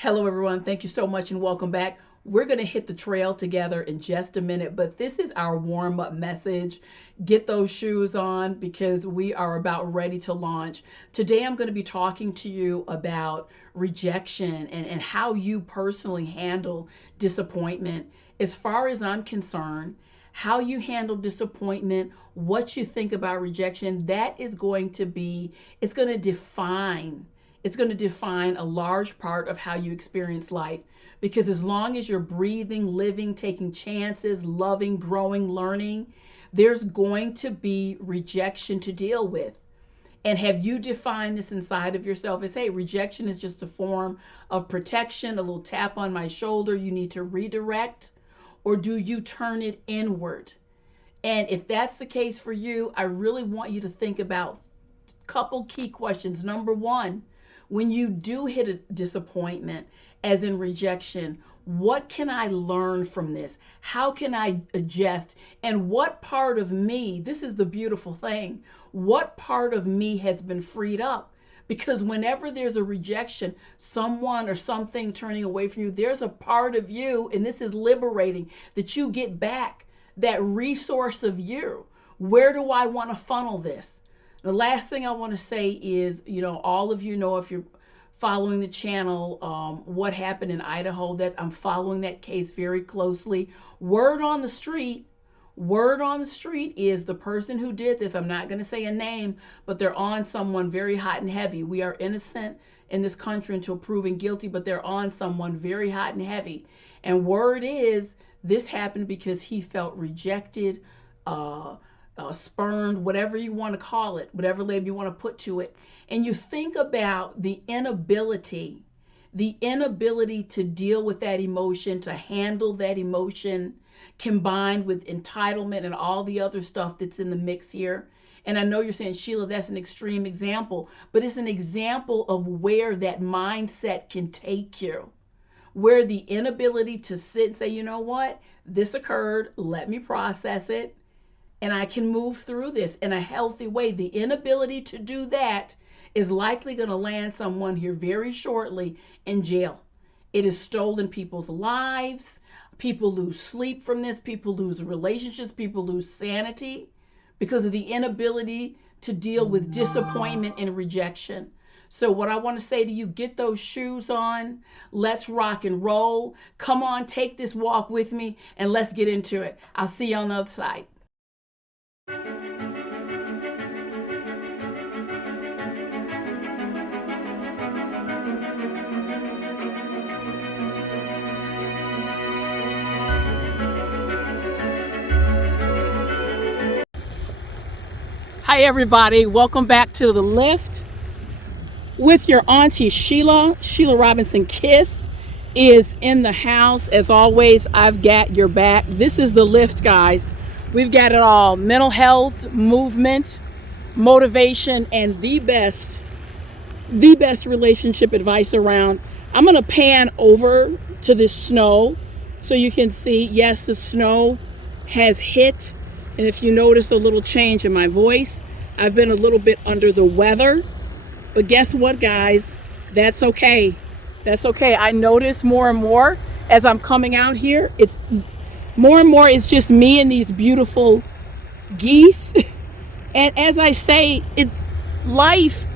Hello, everyone. Thank you so much and welcome back. We're going to hit the trail together in just a minute, but this is our warm up message. Get those shoes on because we are about ready to launch. Today, I'm going to be talking to you about rejection and how you personally handle disappointment. As far as I'm concerned, how you handle disappointment, what you think about rejection, that is going to be, it's going to define a large part of how you experience life. Because as long as you're breathing, living, taking chances, loving, growing, learning, there's going to be rejection to deal with. And have you defined this inside of yourself as, hey, rejection is just a form of protection, a little tap on my shoulder, you need to redirect? Or do you turn it inward? And if that's the case for you, I really want you to think about a couple key questions. Number one, when you do hit a disappointment, as in rejection, what can I learn from this? How can I adjust? And what part of me, this is the beautiful thing, what part of me has been freed up? Because whenever there's a rejection, someone or something turning away from you, there's a part of you, and this is liberating, that you get back that resource of you. Where do I want to funnel this? The last thing I want to say is, all of you know, if you're following the channel, what happened in Idaho, that I'm following that case very closely. Word on the street is the person who did this, I'm not going to say a name, but they're on someone very hot and heavy. We are innocent in this country until proven guilty, but they're on someone very hot and heavy. And word is this happened because he felt rejected, spurned, whatever you want to call it, whatever label you want to put to it. And you think about the inability to deal with that emotion, to handle that emotion, combined with entitlement and all the other stuff that's in the mix here. And I know you're saying, Sheila, that's an extreme example, but it's an example of where that mindset can take you, where the inability to sit and say, you know what, this occurred, let me process it, and I can move through this in a healthy way. The inability to do that is likely going to land someone here very shortly in jail. It has stolen people's lives. People lose sleep from this. People lose relationships. People lose sanity because of the inability to deal with disappointment and rejection. So what I want to say to you, get those shoes on. Let's rock and roll. Come on, take this walk with me, and let's get into it. I'll see you on the other side. Hi, everybody. Welcome back to The Lift with your auntie Sheila. Sheila Robinson Kiss is in the house. As always, I've got your back. This is The Lift, guys. We've got it all. Mental health, movement, motivation, and the best relationship advice around. I'm going to pan over to this snow so you can see, yes, the snow has hit. And if you notice a little change in my voice, I've been a little bit under the weather. But guess what, guys? That's okay. That's okay. I notice more and more as I'm coming out here, it's more and more, it's just me and these beautiful geese. And as I say, it's life,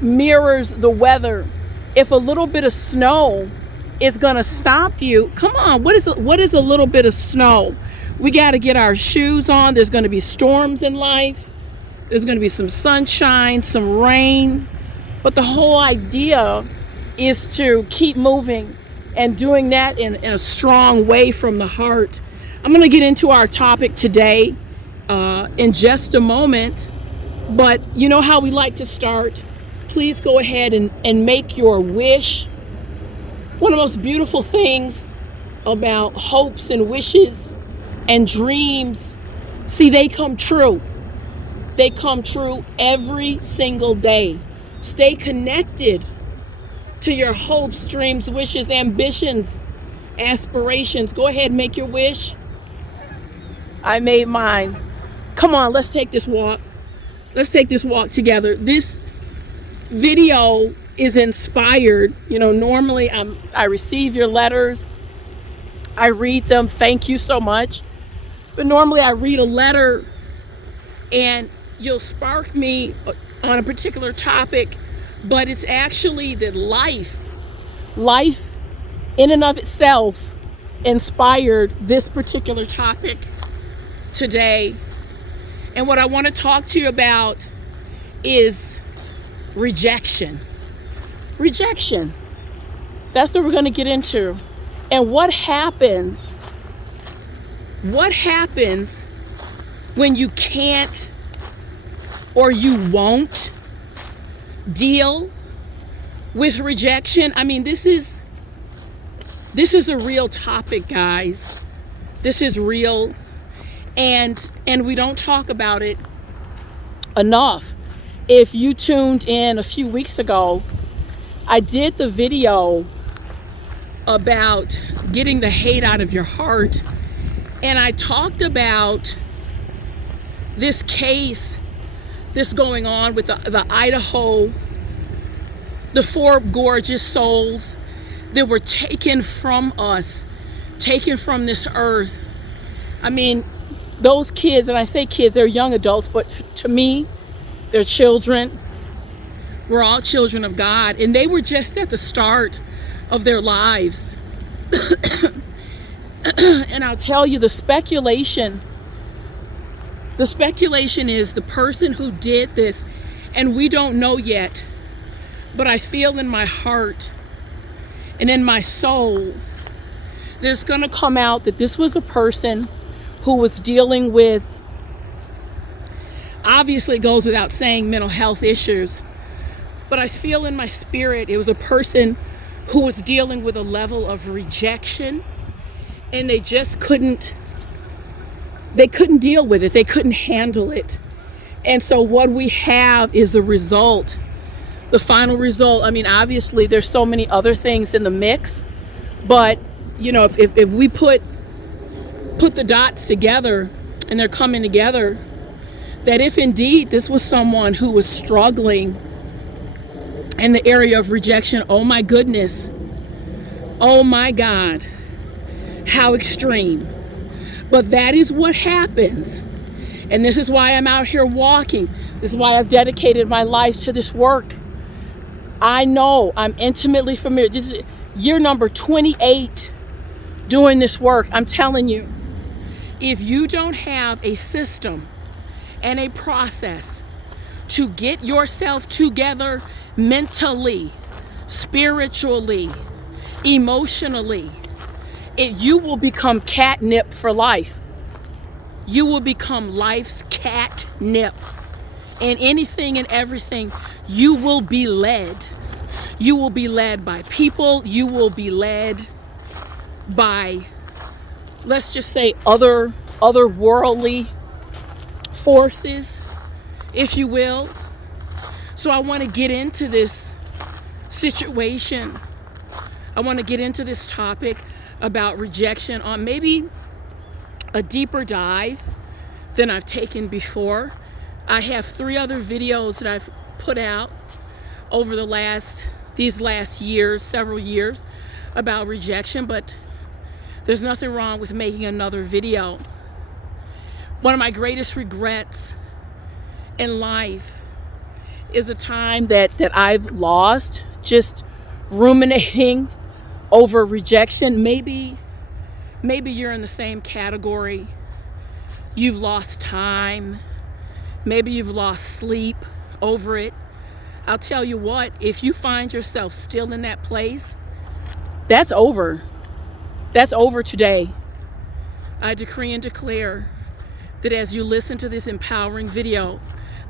mirrors the weather. If a little bit of snow is going to stop you, come on, what is a little bit of snow? We got to get our shoes on. There's going to be storms in life. There's going to be some sunshine, some rain. But the whole idea is to keep moving and doing that in a strong way from the heart. I'm going to get into our topic today in just a moment. But you know how we like to start. Please go ahead and make your wish. One of the most beautiful things about hopes and wishes and dreams, see, they come true. They come true every single day. Stay connected to your hopes, dreams, wishes, ambitions, aspirations. Go ahead, make your wish. I made mine. Come on, let's take this walk. Let's take this walk together. This video is inspired. Normally I receive your letters, I read them, thank you so much. But normally I read a letter and you'll spark me on a particular topic, but it's actually that life in and of itself inspired this particular topic today. And what I want to talk to you about is rejection. Rejection. That's what we're going to get into. And what happens when you can't or you won't deal with rejection? I mean, this is a real topic, guys. This is real, and we don't talk about it enough. If you tuned in a few weeks ago, I did the video about getting the hate out of your heart, and I talked about this case that's going on with the Idaho, the four gorgeous souls that were taken from us, taken from this earth. I mean, those kids, and I say kids, they're young adults, but to me, they're children. We're all children of God, and they were just at the start of their lives. And I'll tell you, the speculation is the person who did this, and we don't know yet, but I feel in my heart and in my soul that it's going to come out that this was a person who was dealing with, obviously it goes without saying, mental health issues, but I feel in my spirit it was a person who was dealing with a level of rejection, and they just couldn't deal with it. They couldn't handle it. And so what we have is the result, the final result. I mean, obviously there's so many other things in the mix, but if we put the dots together and they're coming together, that if indeed this was someone who was struggling in the area of rejection, oh my goodness, oh my God, how extreme. But that is what happens. And this is why I'm out here walking. This is why I've dedicated my life to this work. I know, I'm intimately familiar. This is year number 28 doing this work. I'm telling you, if you don't have a system and a process to get yourself together mentally, spiritually, emotionally, you will become catnip for life. You will become life's catnip. And anything and everything, you will be led. You will be led by people. You will be led by, let's just say, other worldly forces, if you will. So I want to get into this situation. I want to get into this topic about rejection on maybe a deeper dive than I've taken before. I have 3 other videos that I've put out over these last years, several years, about rejection, but there's nothing wrong with making another video. One of my greatest regrets in life is a time that I've lost just ruminating over rejection. Maybe you're in the same category. You've lost time. Maybe you've lost sleep over it. I'll tell you what, if you find yourself still in that place, that's over. That's over today. I decree and declare that as you listen to this empowering video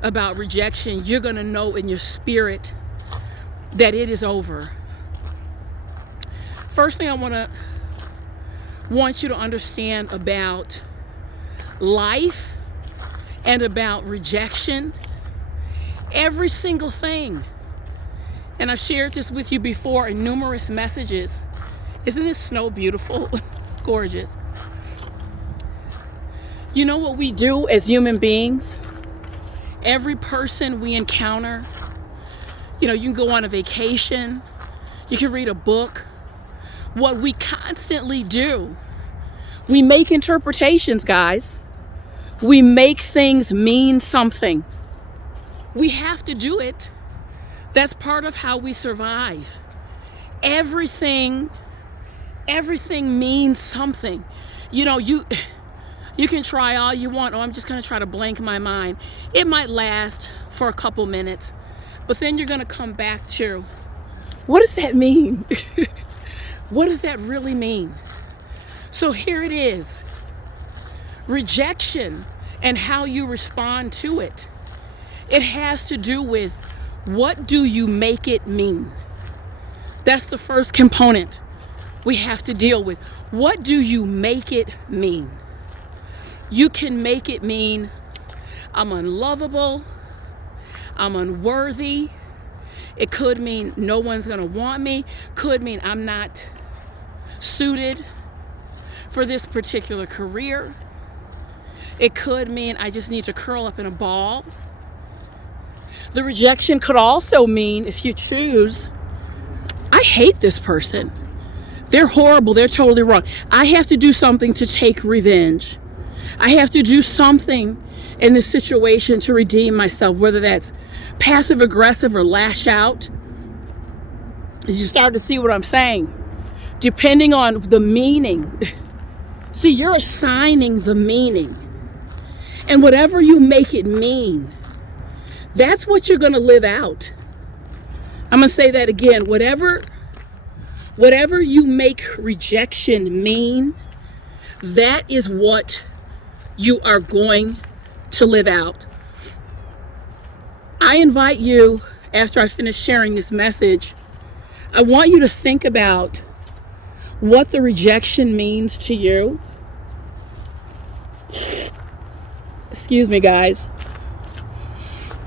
about rejection, you're going to know in your spirit that it is over. First thing I want you to understand about life and about rejection, every single thing, and I've shared this with you before in numerous messages. Isn't this snow beautiful? It's gorgeous. You know what we do as human beings? Every person we encounter, You can go on a vacation. You can read a book. What we constantly do, we make interpretations, guys. We make things mean something. We have to do it. That's part of how we survive. Everything means something. You can try all you want. Oh, I'm just going to try to blank my mind. It might last for a couple minutes, but then you're going to come back to, what does that mean? What does that really mean? So here it is. Rejection and how you respond to it. It has to do with, what do you make it mean? That's the first component we have to deal with. What do you make it mean? You can make it mean, I'm unlovable, I'm unworthy. It could mean no one's gonna want me. Could mean I'm not suited for this particular career. It could mean I just need to curl up in a ball. The rejection could also mean, if you choose, I hate this person. They're horrible. They're totally wrong. I have to do something to take revenge. I have to do something in this situation to redeem myself, whether that's passive aggressive or lash out. You start to see what I'm saying. Depending on the meaning. See, you're assigning the meaning. And whatever you make it mean, that's what you're going to live out. I'm going to say that again. Whatever you make rejection mean, that is what you are going to live out. I invite you, after I finish sharing this message, I want you to think about what the rejection means to you. Excuse me, guys.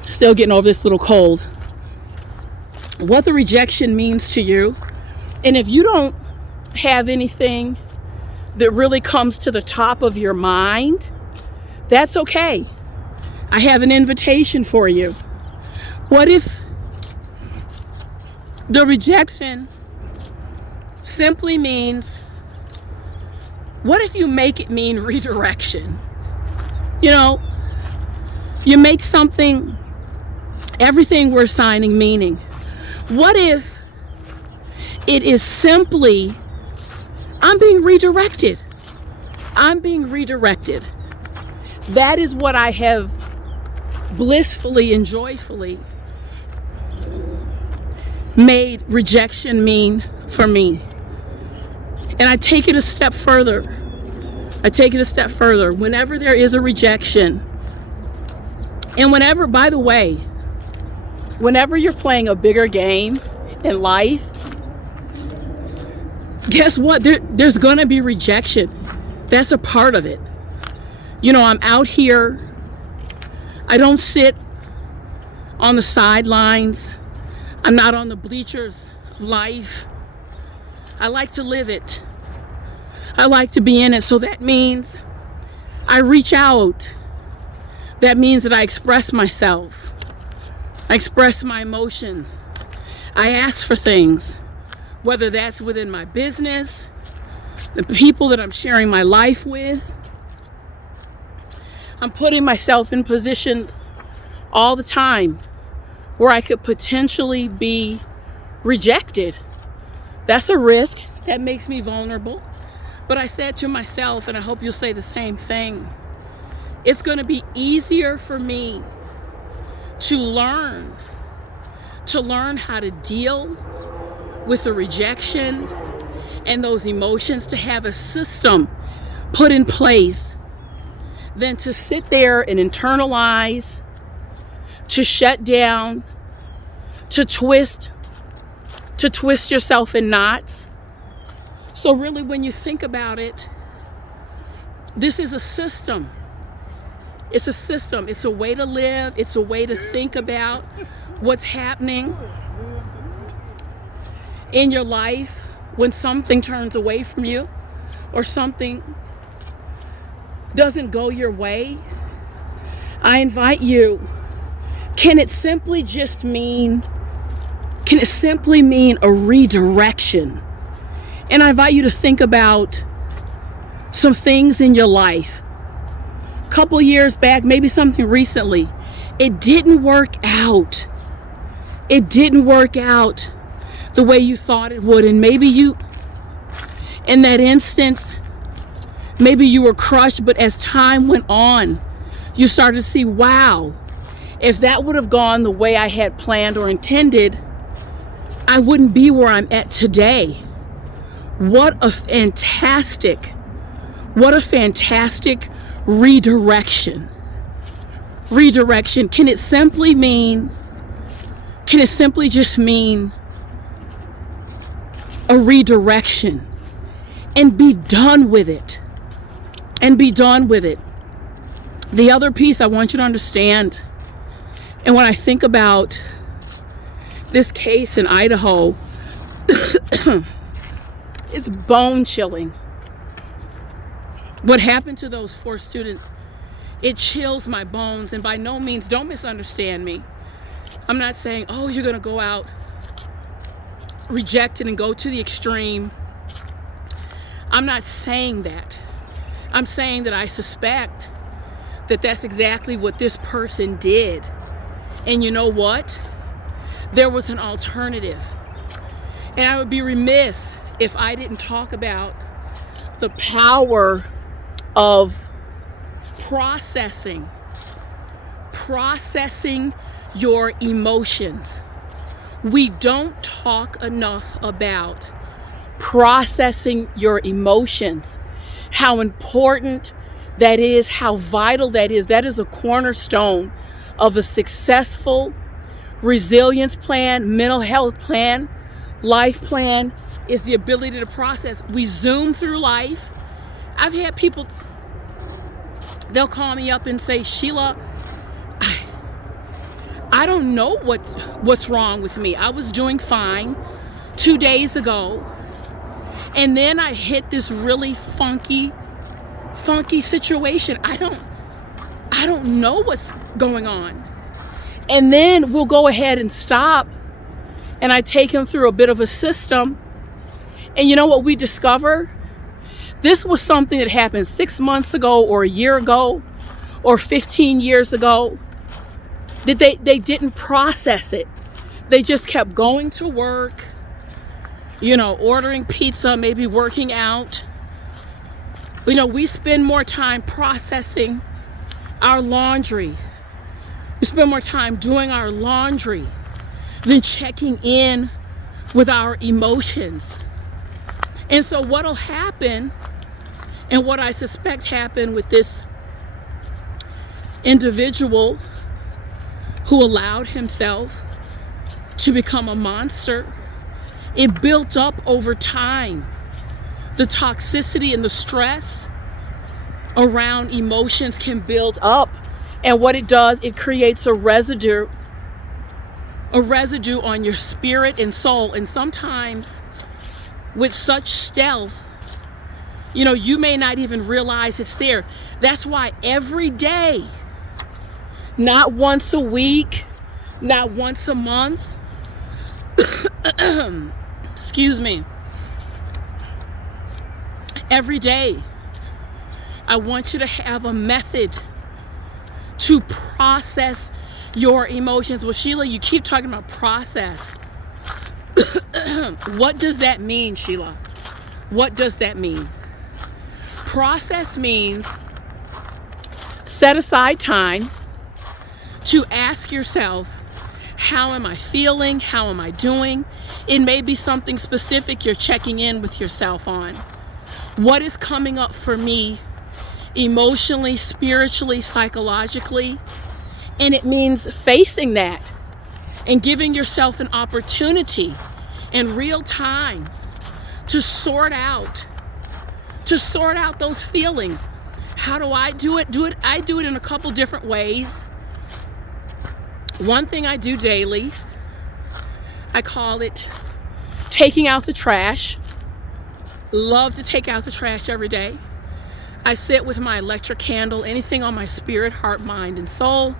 Still getting over this little cold. What the rejection means to you. And if you don't have anything that really comes to the top of your mind, that's okay. I have an invitation for you. What if the rejection simply means, what if you make it mean redirection? You make something, everything we're assigning meaning. What if it is simply, I'm being redirected. I'm being redirected. That is what I have blissfully and joyfully made rejection mean for me. And I take it a step further. Whenever there is a rejection, and whenever, by the way, whenever you're playing a bigger game in life, guess what? There's going to be rejection. That's a part of it. I'm out here. I don't sit on the sidelines. I'm not on the bleachers of life. I like to live it. I like to be in it. So that means I reach out. That means that I express myself. I express my emotions. I ask for things, whether that's within my business, the people that I'm sharing my life with. I'm putting myself in positions all the time where I could potentially be rejected. That's a risk. That makes me vulnerable. But I said to myself, and I hope you'll say the same thing, it's going to be easier for me to learn how to deal with the rejection and those emotions, to have a system put in place than to sit there and internalize, to shut down, to twist yourself in knots. So really, when you think about it, this is a system. It's a system. It's a way to live. It's a way to think about what's happening in your life when something turns away from you or something doesn't go your way. I invite you, can it simply just mean Can it simply mean a redirection? And I invite you to think about some things in your life. A couple years back, maybe something recently. It didn't work out. It didn't work out the way you thought it would. And maybe you, in that instance, maybe you were crushed, but as time went on, you started to see, wow, if that would have gone the way I had planned or intended, I wouldn't be where I'm at today. What a fantastic redirection. Redirection. Can it simply just mean a redirection? And be done with it. The other piece I want you to understand, and when I think about this case in Idaho, it's bone chilling. What happened to those 4 students, it chills my bones. And by no means, don't misunderstand me. I'm not saying, oh, you're going to go out rejected and go to the extreme. I'm not saying that. I'm saying that I suspect that that's exactly what this person did. And you know what? There was an alternative. And I would be remiss if I didn't talk about the power of processing your emotions. We don't talk enough about processing your emotions, how important that is, how vital that is. That is a cornerstone of a successful resilience plan, mental health plan, life plan, is the ability to process. We zoom through life. I've had people, they'll call me up and say, Sheila, I don't know what's wrong with me. I was doing fine 2 days ago, and then I hit this really funky situation. I don't know what's going on. And then we'll go ahead and stop, and I take him through a bit of a system. And you know what we discover? This was something that happened 6 months ago, or a year ago, or 15 years ago, that they didn't process it. They just kept going to work, ordering pizza, maybe working out. We spend more time processing our laundry. We spend more time doing our laundry than checking in with our emotions. And so what'll happen, and what I suspect happened with this individual who allowed himself to become a monster, it built up over time. The toxicity and the stress around emotions can build up. And what it does, it creates a residue on your spirit and soul. And sometimes with such stealth, you may not even realize it's there. That's why every day, not once a week, not once a month, excuse me, every day, I want you to have a method to process your emotions. Well, Sheila, you keep talking about process. What does that mean, Sheila? What does that mean? Process means set aside time to ask yourself, how am I feeling? How am I doing? It may be something specific you're checking in with yourself on. What is coming up for me emotionally, spiritually, psychologically? And it means facing that and giving yourself an opportunity in real time to sort out those feelings. How do I do it? I do it in a couple different ways. One thing I do daily, I call it taking out the trash. Love to take out the trash every day. I sit with my electric candle, anything on my spirit, heart, mind, and soul.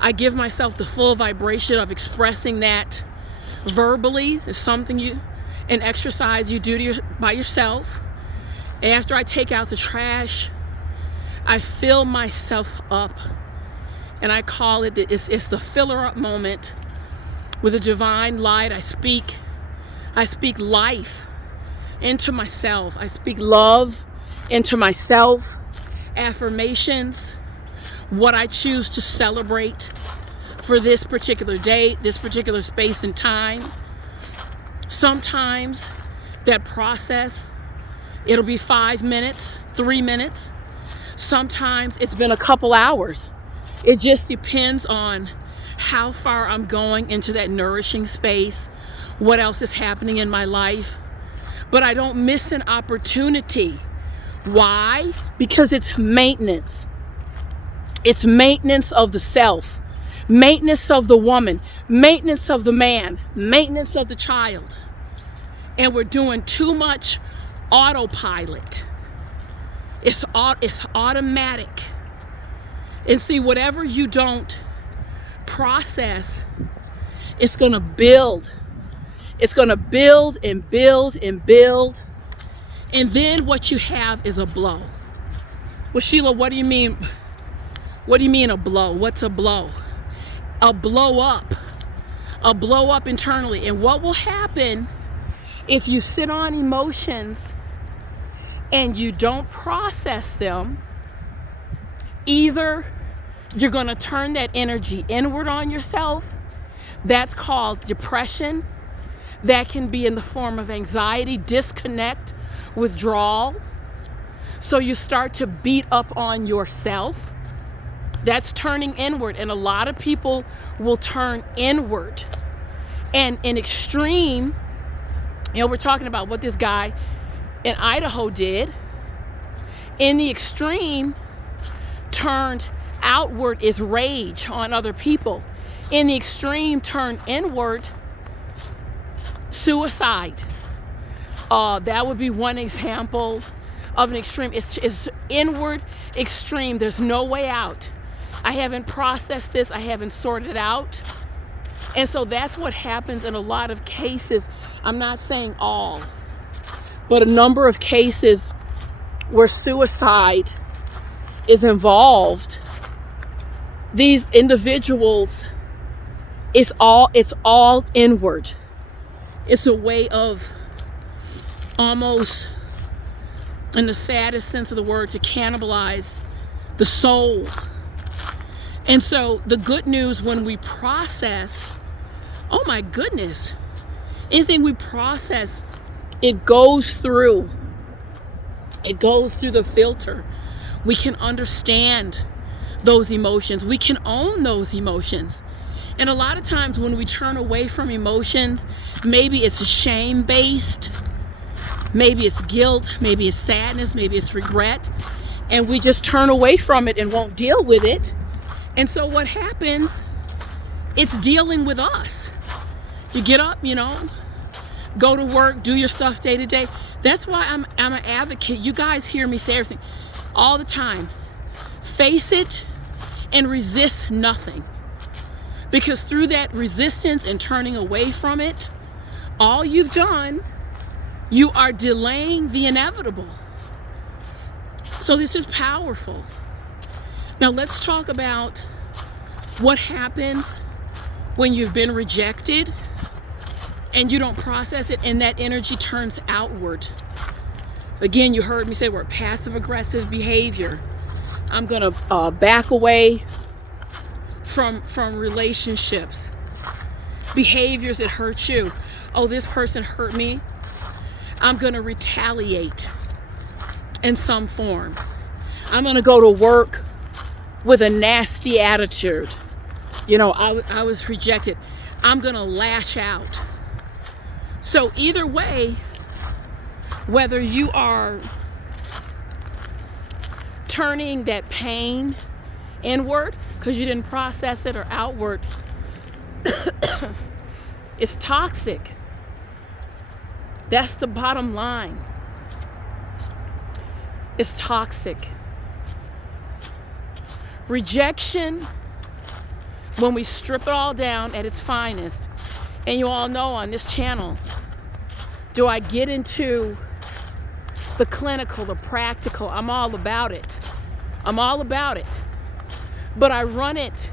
I give myself the full vibration of expressing that Verbally is an exercise you do by yourself. After I take out the trash, I fill myself up, and I call it, it's the filler up moment with a divine light. I speak life into myself. I speak love into myself, affirmations, what I choose to celebrate for this particular date, this particular space and time. Sometimes that process, it'll be 5 minutes, 3 minutes. Sometimes it's been a couple hours. It just depends on how far I'm going into that nourishing space, what else is happening in my life. But I don't miss an opportunity. Why? Because it's maintenance. It's maintenance of the self, maintenance of the woman, maintenance of the man, maintenance of the child. And we're doing too much autopilot. It's automatic. And see, whatever you don't process, it's going to build. It's going to build and build and build. And then what you have is a blow. Well, Sheila, what do you mean? What do you mean a blow? What's a blow? A blow up. A blow up internally. And what will happen if you sit on emotions and you don't process them? Either you're going to turn that energy inward on yourself. That's called depression. That can be in the form of anxiety, disconnect, withdrawal. So you start to beat up on yourself. That's turning inward. And a lot of people will turn inward. And in extreme, we're talking about what this guy in Idaho did. In the extreme, turned outward is rage on other people. In the extreme, turned inward, suicide. That would be one example of an extreme. It's inward extreme. There's no way out. I haven't processed this. I haven't sorted it out. And so that's what happens in a lot of cases. I'm not saying all, but a number of cases where suicide is involved. These individuals, it's all inward. It's a way of almost, in the saddest sense of the word, to cannibalize the soul. And so the good news when we process, oh my goodness, anything we process, it goes through the filter. We can understand those emotions. We can own those emotions. And a lot of times when we turn away from emotions, maybe it's shame-based, maybe it's guilt, maybe it's sadness, maybe it's regret, and we just turn away from it and won't deal with it. And so what happens, it's dealing with us. You get up, go to work, do your stuff day to day. That's why I'm an advocate. You guys hear me say everything all the time. Face it and resist nothing. Because through that resistance and turning away from it, all you've done, you are delaying the inevitable. So this is powerful. Now let's talk about what happens when you've been rejected and you don't process it and that energy turns outward. Again, you heard me say we're passive aggressive behavior. I'm going to back away from relationships, behaviors that hurt you. Oh, this person hurt me. I'm going to retaliate in some form. I'm going to go to work with a nasty attitude. I was rejected. I'm going to lash out. So either way, whether you are turning that pain inward because you didn't process it or outward, it's toxic. That's the bottom line. It's toxic. Rejection, when we strip it all down at its finest, And you all know on this channel, do I get into the clinical, the practical? I'm all about it. I'm all about it. But I run it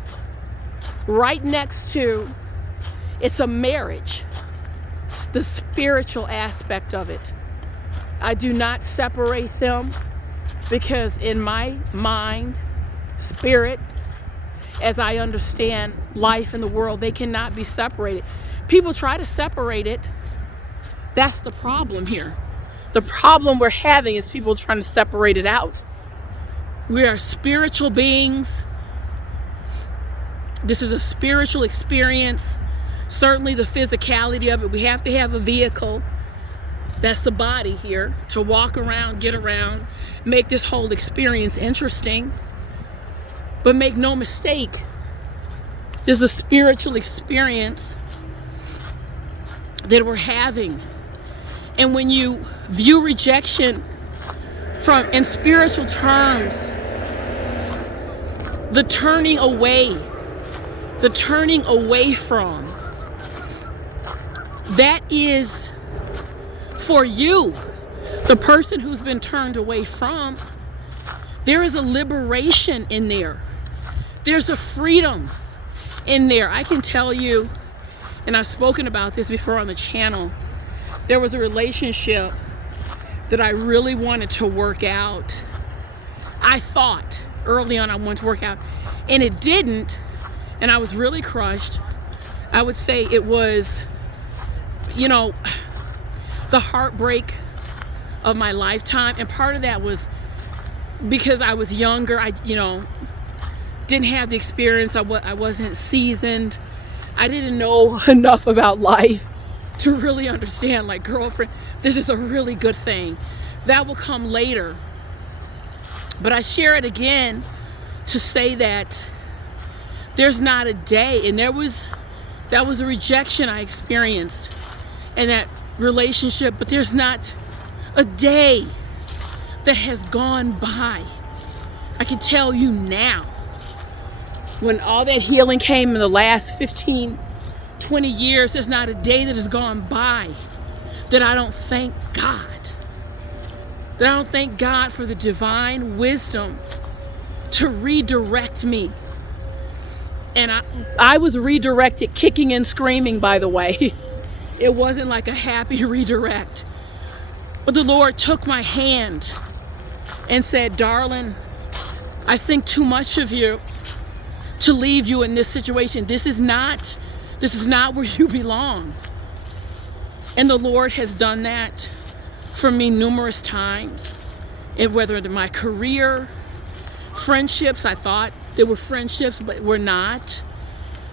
right next to, it's a marriage, the spiritual aspect of it. I do not separate them, because in my mind, spirit, as I understand life in the world, they cannot be separated. People try to separate it. That's the problem here. The problem we're having is people trying to separate it out. We are spiritual beings. This is a spiritual experience. Certainly the physicality of it. We have to have a vehicle. That's the body here, to walk around, get around, make this whole experience interesting. But make no mistake, this is a spiritual experience that we're having. And when you view rejection in spiritual terms, the turning away from, that is for you, the person who's been turned away from. There is a liberation in there. There's a freedom in there. I can tell you, and I've spoken about this before on the channel, there was a relationship that I really wanted to work out. I thought early on I wanted to work out, and it didn't, and I was really crushed. I would say it was, the heartbreak of my lifetime. And part of that was because I was younger. I didn't have the experience. I wasn't seasoned. I didn't know enough about life to really understand, like, girlfriend, this is a really good thing. That will come later. But I share it again to say that there's not a day, and that was a rejection I experienced in that relationship, but there's not a day that has gone by. I can tell you now, when all that healing came in the last 15, 20 years, there's not a day that has gone by that I don't thank God. That I don't thank God for the divine wisdom to redirect me. And I was redirected kicking and screaming, by the way. It wasn't like a happy redirect. But the Lord took my hand and said, darling, I think too much of you to leave you in this situation. This is not where you belong. And the Lord has done that for me numerous times. And whether in my career, friendships, I thought they were friendships, but were not.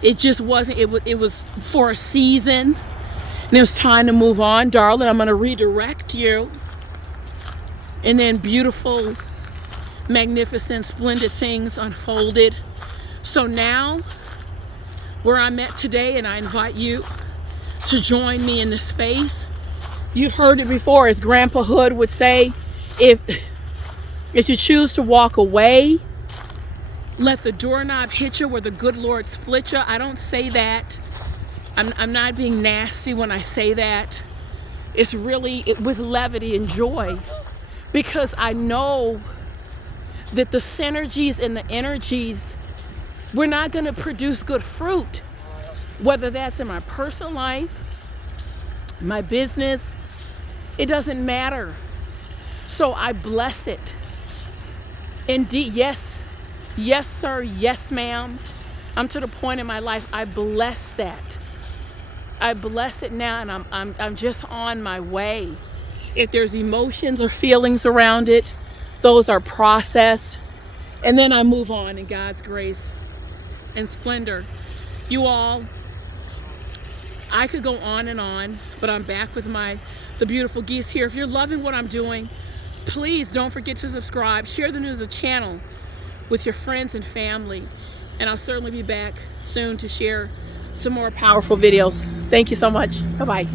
It just wasn't. It was for a season. And it was time to move on. Darling, I'm going to redirect you. And then beautiful, magnificent, splendid things unfolded. So now, where I'm at today, and I invite you to join me in this space. You've heard it before, as Grandpa Hood would say, if you choose to walk away, let the doorknob hit you where the good Lord split you. I don't say that. I'm not being nasty when I say that. It's really with levity and joy, because I know that the synergies and the energies, we're not going to produce good fruit, whether that's in my personal life, my business, it doesn't matter. So I bless it. Indeed, yes, sir, yes, ma'am. I'm to the point in my life, I bless that. I bless it now, and I'm just on my way. If there's emotions or feelings around it, those are processed, and then I move on in God's grace and splendor. You all, I could go on and on, but I'm back with the beautiful geese here. If you're loving what I'm doing, please don't forget to subscribe, share the news of the channel with your friends and family, and I'll certainly be back soon to share some more powerful videos. Thank you so much. Bye-bye.